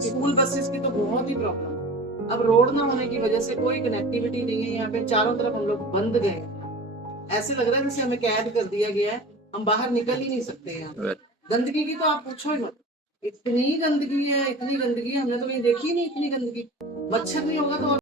School buses की तो बहुत ही प्रॉब्लम। अब रोड ना होने की वजह से कोई कनेक्टिविटी नहीं है, यहाँ पे चारों तरफ हम लोग बंद गए हैं। ऐसे लग रहा है जैसे हमें कैद कर दिया गया है, हम बाहर निकल ही नहीं सकते हैं। गंदगी की तो आप पूछो ही मत, इतनी गंदगी है, इतनी गंदगी है, हमने तो कहीं देखी ही नहीं इतनी गंदगी। मच्छर नहीं होगा तो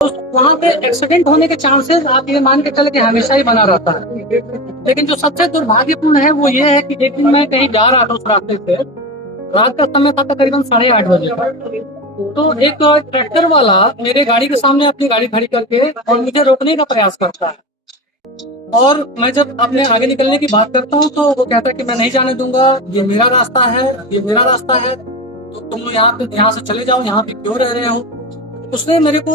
तो वहाँ पे एक्सीडेंट होने के चांसेस आप ये मान के चले कि हमेशा ही बना रहता है। लेकिन जो सबसे दुर्भाग्यपूर्ण है वो ये है कि एक दिन मैं कहीं जा रहा था उस रास्ते से, रात का समय था तकरीबन 8:30 बजे का। तो एक ट्रैक्टर वाला मेरे गाड़ी के सामने अपनी गाड़ी खड़ी करके और मुझे रोकने का प्रयास करता है। और मैं जब अपने आगे निकलने की बात करता हूँ तो वो कहता है कि मैं नहीं जाने दूंगा, ये मेरा रास्ता है, ये मेरा रास्ता है, तो तुम लोग यहाँ से चले जाओ, यहाँ पे क्यों रह रहे हो। उसने मेरे को,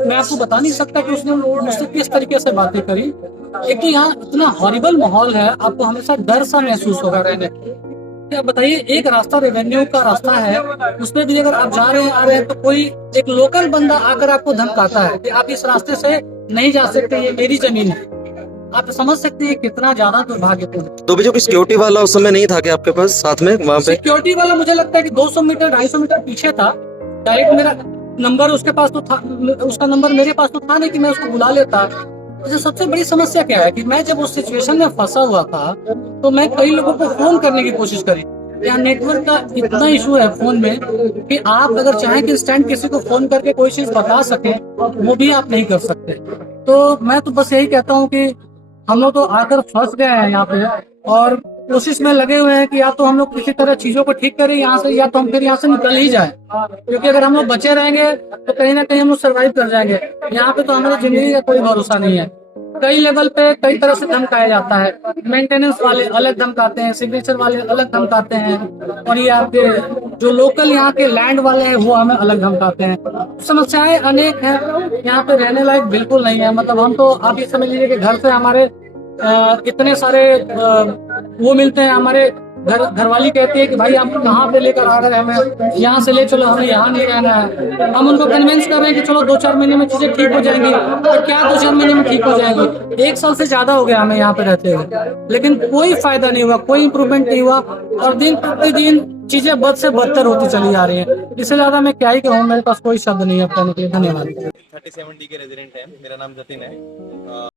मैं आपको बता नहीं सकता कि उसने मुझसे किस तरीके से बातें करी। एक तो यहाँ इतना हॉरिबल माहौल है, आपको हमेशा डर सा महसूस होगा रहने को। क्या बताइए, एक रास्ता रेवेन्यू का रास्ता है, उसमें भी अगर आप जा रहे हैं आ रहे हैं तो कोई एक लोकल बंदा आकर आपको धमकाता है कि आप इस रास्ते से नहीं जा सकते, ये मेरी जमीन है। आप समझ सकते हैं कितना ज्यादा दुर्भाग्यपूर्ण है। तो जो सिक्योरिटी वाला उस समय नहीं था कि आपके पास साथ में वहाँ पे? सिक्योरिटी वाला मुझे लगता है कि 200 मीटर 250 मीटर पीछे था। डायरेक्ट मेरा नंबर उसके पास तो था, उसका नंबर मेरे पास तो था नहीं कि मैं उसको बुला लेता। मुझे सबसे बड़ी समस्या क्या है कि मैं जब उस सिचुएशन में फंसा हुआ था तो मैं कई लोगों को फोन करने की कोशिश करी। यहाँ नेटवर्क का इतना इशू है फोन में कि आप अगर चाहें कि इंस्टेंट किसी को फोन करके कोई चीज बता सकें, वो भी आप नहीं कर सकते। तो मैं तो बस यही कहता हूँ कि हम लोग तो आकर फंस गए हैं यहाँ पे, और कोशिश में लगे हुए हैं कि या तो हम लोग किसी तरह चीजों को ठीक करें यहाँ से, या तो हम फिर यहाँ से निकल ही जाए। क्योंकि अगर हम लोग बचे रहेंगे तो कहीं ना कहीं हम लोग सर्वाइव कर जाएंगे। यहाँ पे तो हमारी जिंदगी का कोई भरोसा नहीं है। कई लेवल पे कई तरह से धमकाया जाता है। मेंटेनेंस वाले अलग धमकाते हैं, सिग्नेचर वाले अलग धमकाते हैं, और ये आपके जो लोकल यहाँ के लैंड वाले हैं वो हमें अलग धमकाते हैं। समस्याएं अनेक हैं, यहाँ पे रहने लायक बिल्कुल नहीं है। मतलब हम तो आप ये समझ लीजिए कि घर से हमारे इतने सारे वो मिलते हैं। हमारे घरवाली कहती है कि भाई आप कहाँ पे लेकर आ रहे हैं, हमें यहाँ से ले चलो, हमें यहाँ नहीं रहना है। हम उनको कन्विंस कर रहे हैं कि चलो 2-4 महीने में चीजें ठीक हो जाएंगी, और क्या 2-4 महीने में ठीक हो जाएंगी। 1 साल से ज्यादा हो गया हमें यहाँ पे रहते हुए, लेकिन कोई फायदा नहीं हुआ, कोई इंप्रूवमेंट नहीं हुआ, और दिन प्रतिदिन चीजें बद से बदतर होती चली जा रही है। इससे ज्यादा मैं क्या ही कहूँ, मेरे पास कोई शब्द नहीं है कहने के लिए। धन्यवाद। 37D के रेजिडेंट हैं। मेरा नाम जतिन है।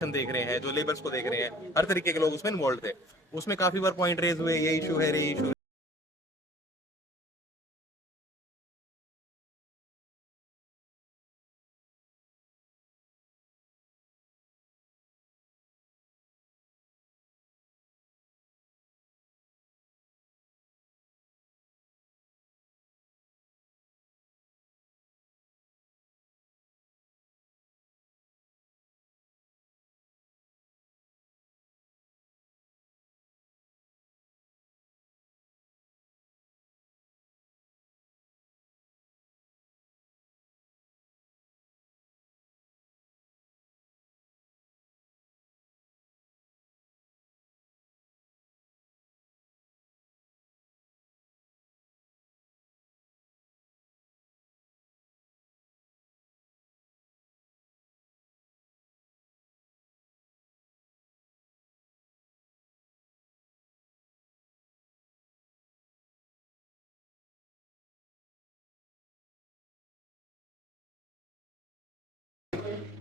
देख रहे हैं, जो लेबर्स को देख रहे हैं, हर तरीके के लोग उसमें इन्वॉल्व थे। उसमें काफी बार पॉइंट रेज हुए, ये इशू है, ये इशू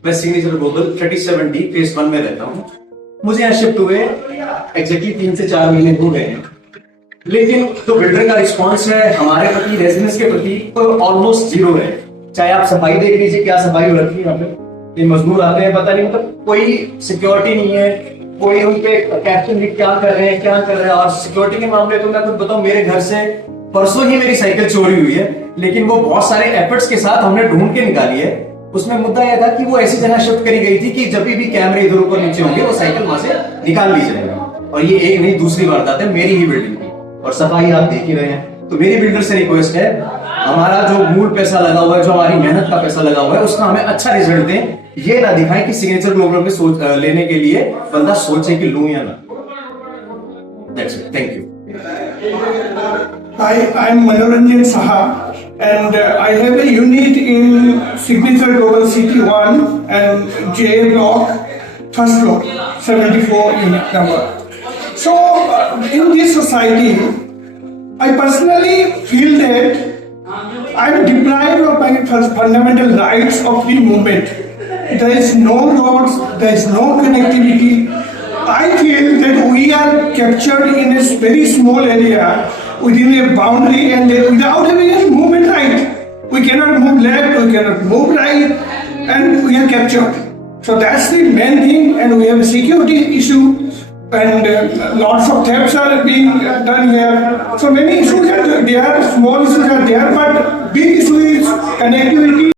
मैं सिग्नेचर ग्लोबल 37D फेज 1 में रहता हूँ। मुझे यहाँ शिफ्ट हुए एग्जैक्टली 3 से 4 महीने हो गए हैं, लेकिन जो बिल्डर का रिस्पॉन्स है हमारे प्रति, रेजिडेंस के प्रति, तो ऑलमोस्ट जीरो है। चाहे आप सफाई देख लीजिए, क्या सफाई हो रखी है यहाँ पे। ये मजदूर आते हैं, पता नहीं, मतलब कोई सिक्योरिटी नहीं है, कोई उन पे कैप्टन भी क्या कर रहे हैं, क्या कर रहे हैं। और सिक्योरिटी के मामले तो मैं खुद बताऊं, मेरे घर से परसों ही मेरी साइकिल चोरी हुई है, लेकिन वो बहुत सारे एफर्ट्स के साथ हमने ढूंढ के निकाली है। उसमें मुद्दा यह था कि वो ऐसी जगह शिफ्ट करी गई थी कि जब भी कैमरे इधर ऊपर नीचे होंगे वो साइकिल वहां से निकाल ली जाएगा। और ये एक नहीं दूसरी वारदात है मेरी ही बिल्डिंग की, और सफाई आप देख ही रहे हैं। तो मेरी बिल्डर से रिक्वेस्ट है, हमारा जो मूल पैसा लगा हुआ है, जो हमारी मेहनत का पैसा लगा हुआ है, उसका हमें अच्छा रिजल्ट दें। ये ना दिखाएं कि सिग्नेचर ग्लोबल में लेने के लिए बंदा सोचे कि लूं या ना। That's it. Thank you. Hi, I'm Manoranjan Saha, and I have a unit in Signature Global City 1 and J Block, first floor, 74 unit number. So, in this society, I personally feel that I'm deprived of my fundamental rights of free movement. There is no roads, there is no connectivity. I feel that we are captured in a very small area within a boundary, and without having a movement right. We cannot move left, we cannot move right, and we are captured. So that's the main thing, and we have a security issue, and lots of thefts are being done here. So many issues are there, small issues are there, but big issue is connectivity.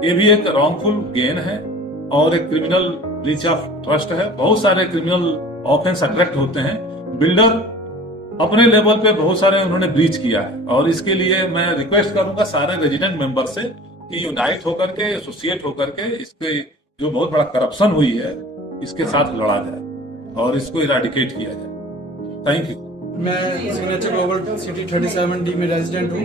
ये भी एक wrongful gain है और एक criminal breach of trust है। बहुत सारे criminal offence attract होते हैं। बिल्डर अपने लेवल पे बहुत सारे उन्होंने ब्रीच किया है और इसके लिए मैं रिक्वेस्ट करूंगा सारे रेजिडेंट मेंबर से कि यूनाइट होकर के, एसोसिएट होकर के इसके जो बहुत बड़ा करप्शन हुई है इसके साथ लड़ा जाए और इसको इराडिकेट किया जाए। Thank you. मैं सिग्नेचर ग्लोबल सिटी 37D में रेजिडेंट हूँ।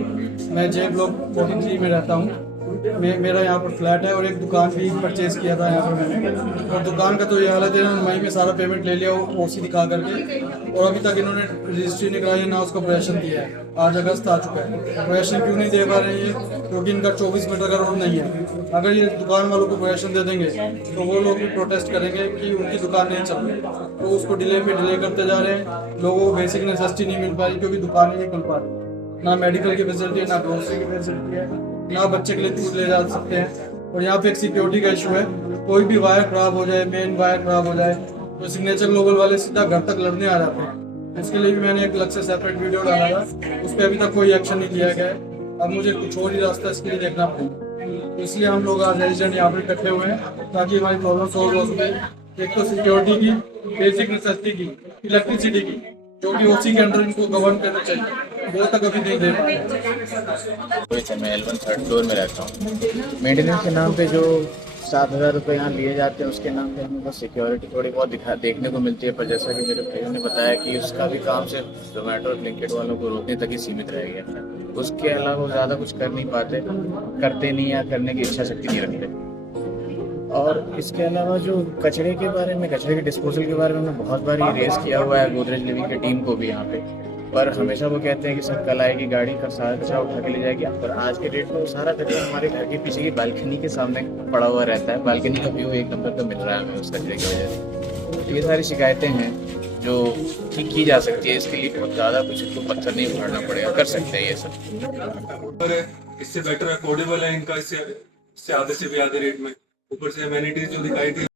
मैं जे ब्लॉक 43 में रहता हूँ। मेरा यहाँ पर फ्लैट है और एक दुकान भी परचेज किया था यहाँ पर मैंने। और दुकान का तो ये हालत है, इन्होंने मई में सारा पेमेंट ले लिया ओसी दिखा करके, और अभी तक इन्होंने रजिस्ट्री नहीं कराई ना उसको पोजेशन दिया है। आज अगस्त आ चुका है, पोजेशन क्यों नहीं दे पा रहे हैं? क्योंकि इनका 24 मीटर का रोड नहीं है। अगर ये दुकान वालों को पोजेशन दे देंगे तो वो लोग भी प्रोटेस्ट करेंगे कि उनकी दुकान नहीं चल रही, तो उसको डिले पे डिले करते जा रहे हैं। लोगों को बेसिक नेसेसिटी नहीं मिल पा रही क्योंकि दुकान ही नहीं खुल पा रही। ना मेडिकल की फैसिलिटी है, ना ग्रोसरी की फैसिलिटी है, ना बच्चे के लिए दूध ले जा सकते हैं। और यहाँ पे एक सिक्योरिटी का इशू है, कोई भी वायर खराब हो जाए, मेन वायर खराब हो जाए तो सिग्नेचर ग्लोबल वाले सीधा घर तक लड़ने आ जाते हैं। इसके लिए भी मैंने एक अलग से सेपरेट वीडियो डाला था, उस पर अभी तक कोई एक्शन नहीं लिया गया है। अब मुझे कुछ और ही रास्ता इसके लिए देखना पड़ेगा, तो इसलिए हम लोग आज रेजिडेंट यहाँ पर इकट्ठे हुए हैं ताकि हमारी प्रॉब्लम सॉल्व हो सके। एक तो सिक्योरिटी की, बेसिक नेसेसिटी की, इलेक्ट्रिसिटी की, जो कि ओसी के अंडर इनको गवर्न करना चाहिए, वो तक अभी नहीं दे पाए। मैं L1 3rd फ्लोर में रहता हूँ। मेंटेनेंस के नाम पे जो 7,000 रुपये यहाँ लिए जाते हैं उसके नाम पे हमें बस सिक्योरिटी थोड़ी बहुत देखने को मिलती है। पर जैसा कि मेरे भाइयों ने बताया कि उसका भी काम सिर्फ जोमेटो और ब्लिंकिट वालों को रोकने तक ही सीमित रह गया है। उसके अलावा वो ज़्यादा कुछ कर नहीं पाते, करते नहीं या करने की इच्छा शक्ति नहीं रखते। और इसके अलावा जो कचरे के बारे में, कचरे के डिस्पोजल के बारे में मैं बहुत बार ये रेस किया हुआ है गोदरेज लिविंग की टीम को भी यहाँ पे, पर हमेशा वो कहते हैं कि सर कल आएगी गाड़ी, का सारा कचरा उठा के ले जाएगी। पर आज के डेट में वो सारा कचरा हमारे घर के पीछे की बालकनी के सामने पड़ा हुआ रहता है। बालकनी का व्यू 1 नंबर का मिल रहा है हमें उस कचरे की वजह से। तो ये सारी शिकायतें हैं जो ठीक की जा सकती है। इसके लिए बहुत ज़्यादा कुछ इनको पत्थर नहीं उखाड़ना पड़ेगा, कर सकते हैं ये सब। इससे बेटर अफोर्डेबल है इनका, इससे आधे से भी आधे रेट में। ऊपर से एमेनिटीज जो दिखाई थी